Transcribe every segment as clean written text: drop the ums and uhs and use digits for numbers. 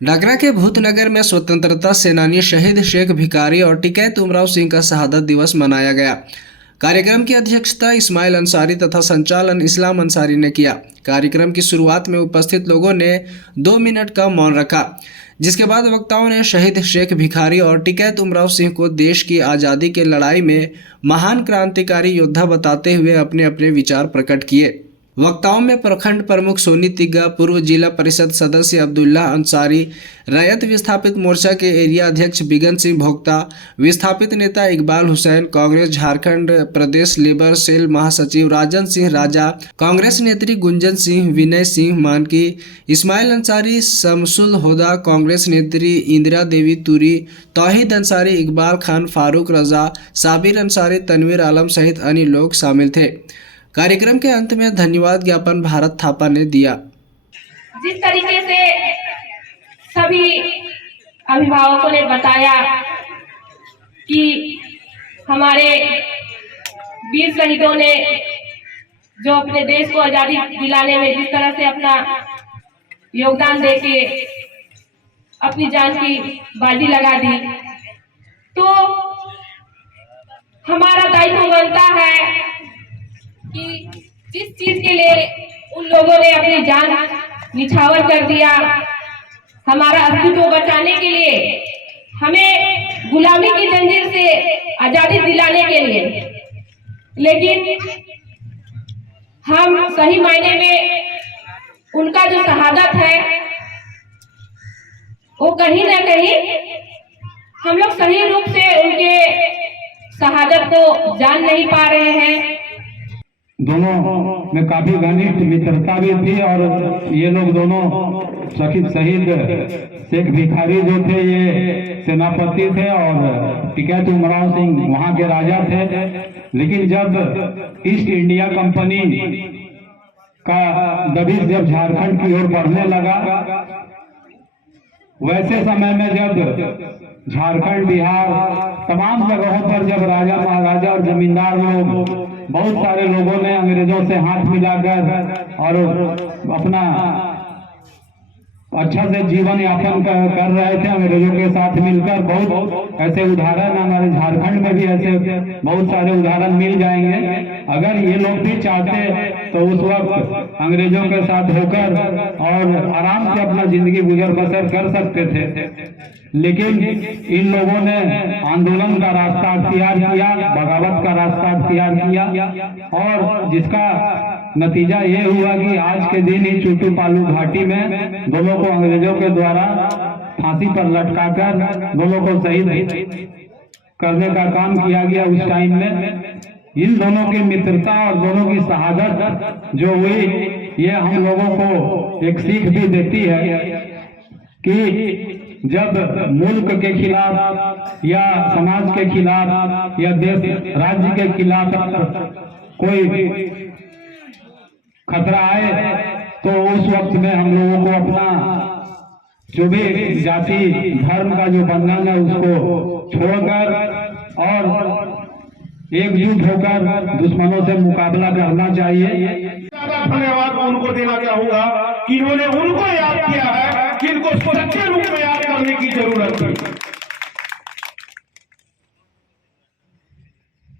डागरा के भूतनगर में स्वतंत्रता सेनानी शहीद शेख भिखारी और टिकैत उमराव सिंह का शहादत दिवस मनाया गया। कार्यक्रम की अध्यक्षता इस्माइल अंसारी तथा संचालन इस्लाम अंसारी ने किया। कार्यक्रम की शुरुआत में उपस्थित लोगों ने 2 मिनट का मौन रखा, जिसके बाद वक्ताओं ने शहीद शेख भिखारी और टिकैत उमराव सिंह को देश की आज़ादी के लड़ाई में महान क्रांतिकारी योद्धा बताते हुए अपने अपने विचार प्रकट किए। वक्ताओं में प्रखंड प्रमुख सोनी तिग्गा, पूर्व जिला परिषद सदस्य अब्दुल्ला अंसारी, रैयत विस्थापित मोर्चा के एरिया अध्यक्ष बिगन सिंह भोक्ता, विस्थापित नेता इकबाल हुसैन, कांग्रेस झारखंड प्रदेश लेबर सेल महासचिव राजन सिंह राजा, कांग्रेस नेत्री गुंजन सिंह, विनय सिंह मानकी, इस्माइल अंसारी, शमसुल होदा, कांग्रेस नेत्री इंदिरा देवी तुरी, तौहीद अंसारी, इकबाल खान, फारूक रजा, साबिर अंसारी, तनवीर आलम सहित अन्य लोग शामिल थे। कार्यक्रम के अंत में धन्यवाद ज्ञापन भारत थापा ने दिया। जिस तरीके से सभी अभिभावकों ने बताया कि हमारे वीर शहीदों ने जो अपने देश को आजादी दिलाने में जिस तरह से अपना योगदान देके अपनी जान की बाजी लगा दी, तो हमारा दायित्व बनता है कि जिस चीज के लिए उन लोगों ने अपनी जान निछावर कर दिया, हमारा अस्तित्व बचाने के लिए, हमें गुलामी की जंजीर से आजादी दिलाने के लिए, लेकिन हम सही मायने में उनका जो शहादत है वो कहीं ना कहीं हम लोग सही रूप से उनके शहादत को जान नहीं पा रहे हैं। दोनों में काफी घनिष्ठ मित्रता भी थी और ये लोग दोनों शहीद शेख भिखारी जो थे ये सेनापति थे और टिकैत उमराव सिंह वहां के राजा थे। लेकिन जब ईस्ट इंडिया कंपनी का दबिश जब झारखंड की ओर बढ़ने लगा, वैसे समय में जब झारखंड, बिहार, तमाम जगहों पर जब राजा महाराजा और जमींदार लोग, बहुत सारे लोगों ने अंग्रेजों से हाथ मिलाकर और अपना अच्छा से जीवन यापन कर रहे थे अंग्रेजों के साथ मिलकर। बहुत ऐसे उदाहरण हमारे झारखंड में भी ऐसे बहुत सारे उदाहरण मिल जाएंगे। अगर ये लोग भी चाहते तो उस वक्त अंग्रेजों के साथ होकर और आराम से अपना जिंदगी गुजर बसर कर सकते थे, लेकिन इन लोगों ने आंदोलन का रास्ता अख्तियार किया, बगावत का रास्ता अख्तियार किया और जिसका नतीजा ये हुआ कि आज के दिन ही चूटू पालू घाटी में दोनों को अंग्रेजों के द्वारा फांसी पर लटकाकर दोनों को शहीद करने का काम किया गया। उस टाइम में इन दोनों की मित्रता और दोनों की शहादत जो हुई, ये हम लोगों को एक सीख भी देती है कि जब मुल्क के खिलाफ या समाज के खिलाफ या देश राज्य के खिलाफ कोई खतरा आए तो उस वक्त में हम लोगों को अपना जो भी जाति धर्म का जो बंधन है उसको छोड़कर और एकजुट होकर दुश्मनों से मुकाबला करना चाहिए। धन्यवाद उनको देना चाहूंगा कि इन्होंने उनको याद किया है कि इनको सच्चे रूप में याद करने की जरूरत है।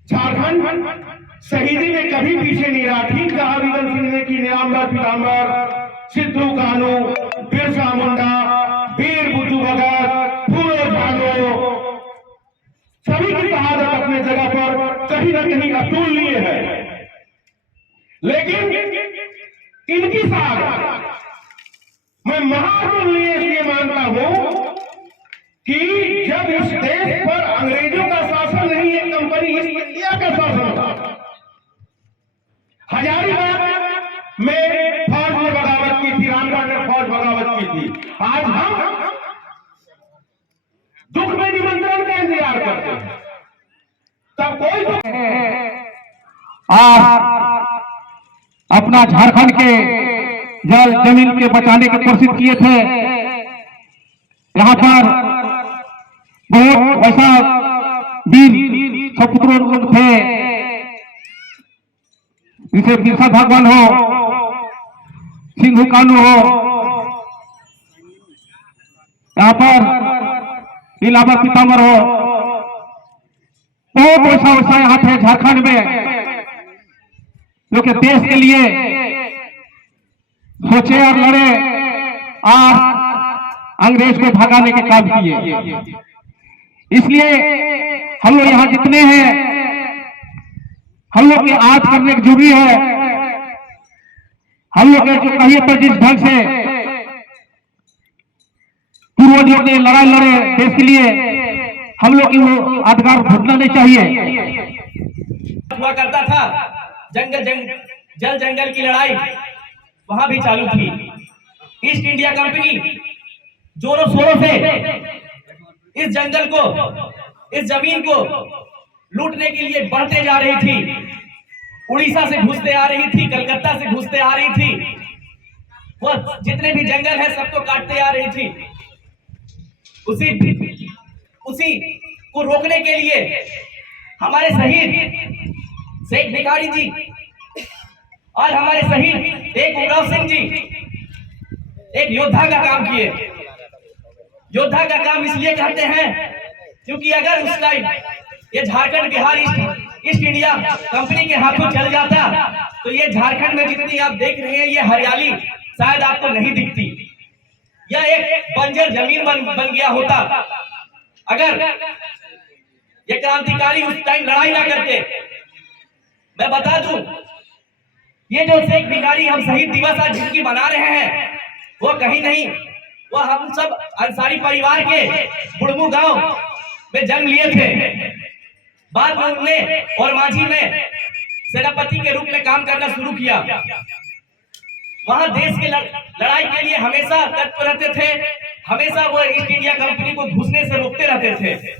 झारखंड शहीदी में कभी पीछे नहीं रहा। ठीक कहा बिगन सिंह ने कि नीलांबर पीतांबर, सिद्धू कानू, बिरसा मुंडा, वीर बुद्धू भगत, फूलो झानो, सभी की शहादत अपने जगह पर कहीं न कहीं अतुलनीय है, लेकिन इनकी शहादत मैं महाअतुलनीय इसलिए मानता हूं कि जब इस देश पर अंग्रेजों का शासन नहीं, एक कंपनी ईस्ट इंडिया का शासन था। हजारीबाग में फौज ने बगावत की थी, रामगढ़ में फौज बगावत की थी। आज हम दुख में निमंत्रण का इंतजार करते हैं, तब कोई अपना झारखंड के जल जमीन के बचाने की कोशिश किए थे। यहाँ पर बहुत ऐसा वीर सपुत्र लोग थे, जैसे बिरसा भगवान हो, सिंधु कानू हो, यहाँ पर नीलांबर पीतांबर हो, बहुत ऐसा वैसा यहाँ थे झारखंड में जो कि देश के लिए सोचे और लड़े और अंग्रेज को भगाने के काम किए। इसलिए हम लोग यहाँ जितने हैं, हम लोग के आज करने की जरूरी है। हम लोग जो कहिए पर जिस ढंग से पूर्वज लोग ने लड़ाई लड़े देश के लिए, हम लोग की वो अधिकार भूलना नहीं चाहिए। हुआ करता था जल जंगल की लड़ाई वहां भी चालू थी। ईस्ट इंडिया कंपनी जोरों शोरों से इस जंगल को, इस जमीन को लूटने के लिए बढ़ते जा रही थी। उड़ीसा से घुसते आ रही थी, कलकत्ता से घुसते आ रही थी, वो जितने भी जंगल है सबको काटते आ रही थी। उसी को रोकने के लिए हमारे शहीद शेख भिखारी जी और हमारे शहीद एक उमराव सिंह जी एक योद्धा का काम किए। योद्धा का काम इसलिए कहते हैं क्योंकि अगर उस टाइम ये Jharkhand Bihar east India company के हाथों चल जाता तो ये झारखंड में जितनी आप देख रहे हैं ये हरियाली शायद आपको नहीं दिखती। यह एक बंजर जमीन बन गया होता अगर ये क्रांतिकारी उस टाइम लड़ाई ना करते। मैं बता दूं, ये जो शेख भिखारी हम शहीद दिवस आज जिनकी मना रहे हैं वो कहीं नहीं, वो हम सब अंसारी परिवार के बुड़मू गांव में जन्म लिए थे। बाद में उन्होंने और माझी में सेनापति के रूप में काम करना शुरू किया। वहां देश के लड़ाई के लिए हमेशा तत्पर रहते थे, हमेशा वो ईस्ट इंडिया कंपनी को घुसने से रोकते रहते थे।